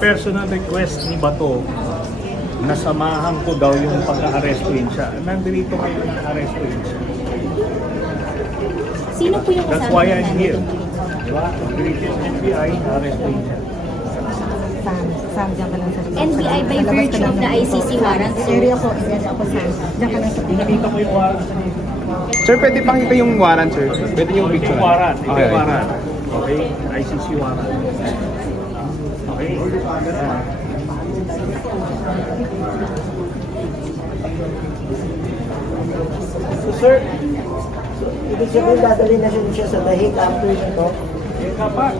personal request ni Bato na samahan ko daw yung pag-aarestuin siya. Nandito kayo na arestuin siya. Sino po yung That's why I'm here. Diba? Nandito yung NBI, arestuin siya. Sam, diyan ka lang sa NBI by virtue of the ICC warrant, sir. Area ko, Sam. Diyan ka lang sa Nakita ko yung warrant. Sir, pwede pakita yung warrant, sir. Pwede yung picture. Yung warrant. Ito Okay. yung warrant. Okay? ICC warrant. Okay? So sir, ibig sabihin dadalhin na siya sa dahig after nito? Eh, kapat.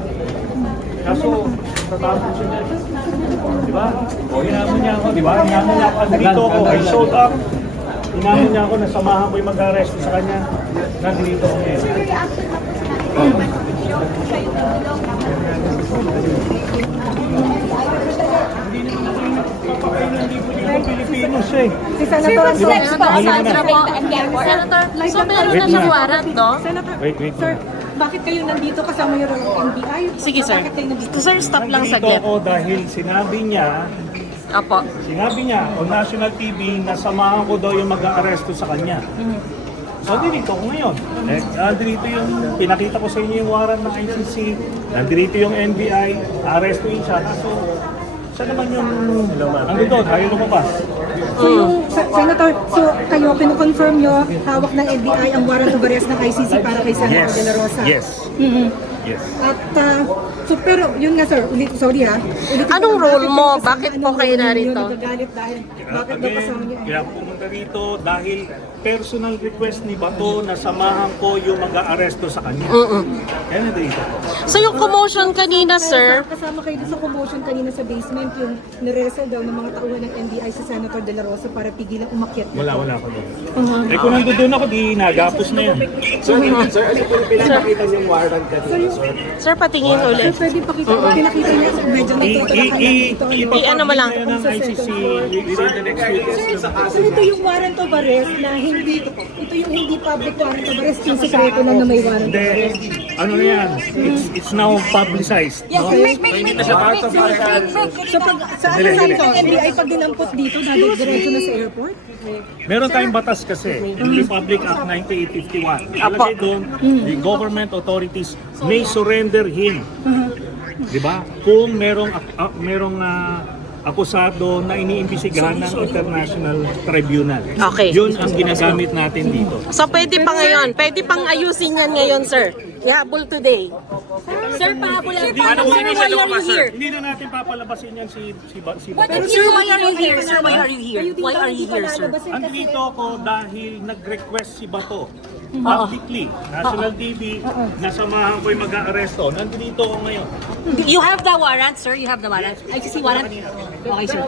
Kaso, tatapos siya niya. Diba? O, hinamon niya ako, diba? Hinamon niya ako. Nandito ako. I showed up. Hinamon niya ako na samahan ko yung mag-arrest sa kanya. Nandito ako ngayon. Pilipinos eh. Si Senator Senator, So meron na siyang warrant, no? Wait. Sir, bakit kayo nandito kasama yung NBI? Sige, sir. Bakit kayo nandito? Sir, stop lang Nandito saglit. ako dahil sinabi niya on national TV na samahan ko daw yung mag-aaresto sa kanya. So, nandito ako ngayon. Nandito yung, pinakita ko sa inyo yung warrant ng ICC, nandito yung NBI, arestuin siya. So, siya naman yung, nandito, tayo lumabas. So yung, Senator, so kayo, kinukonfirm nyo, hawak ng NBI ang warrant of arrest ng ICC para kay Senator De La Rosa? Yes. Mhm. Yes. At, so pero, yun nga sir, sorry ha. Anong role mo? Bakit po kayo narito? Nagagalit dahil, bakit daw kasama niyo? Kaya ako pumunta rito dahil personal request ni Bato na samahan ko yung mag-aaresto sa kanya. Kaya nandito. So yung commotion kanina, sir, Kasama kayo doon sa commotion kanina sa basement, yung nire-wrestle daw ng mga tauhan ng NBI sa Senator De La Rosa para pigilan umakyat. Wala ako doon. Eh kung nandun ako, di nagapos na yan. Sir, ano po yung pinapakita niyong warrant kanina, sir? sir, patingin ulit. Sir, pwede pakita, pinakita niya, medyo nagtutulakan na dito. I-ano mo lang. ng ICC within the next week. So ito yung warrant of arrest na hindi, ito yung hindi public warrant of arrest, yung sekreto lang na may warrant of arrest. Ano na yan? It's now publicized. No? Hindi na siya part of our So pag, sa ano saan to, NBI pag dinampot dito, diretso na sa airport? Meron tayong batas kasi, yung Republic Act 9851. Ilagay doon, the government authorities may surrender him. Di ba? Kung merong akusado na iniimbestigahan ng International Tribunal. Okay. Yun ang ginagamit natin dito. So pwede pa ngayon. Pwede pang ayusin yan ngayon, sir. Ihabol today. Sir, pahabol lang. Hindi na, Sir, why are you here? hindi na natin papalabasin yan si What Bato. if Sir, you why are you here, sir? Why Kayo are you here? Kayo Why dito, are you hindi pa here, sir? lalabasin kasi. Andito ako dahil nag-request si Bato. Publicly, national TV, nasamahan ko yung mag-aaresto. Nandito ako ngayon. You have the warrant, sir? You have the warrant? ICC warrant? Okay, sir.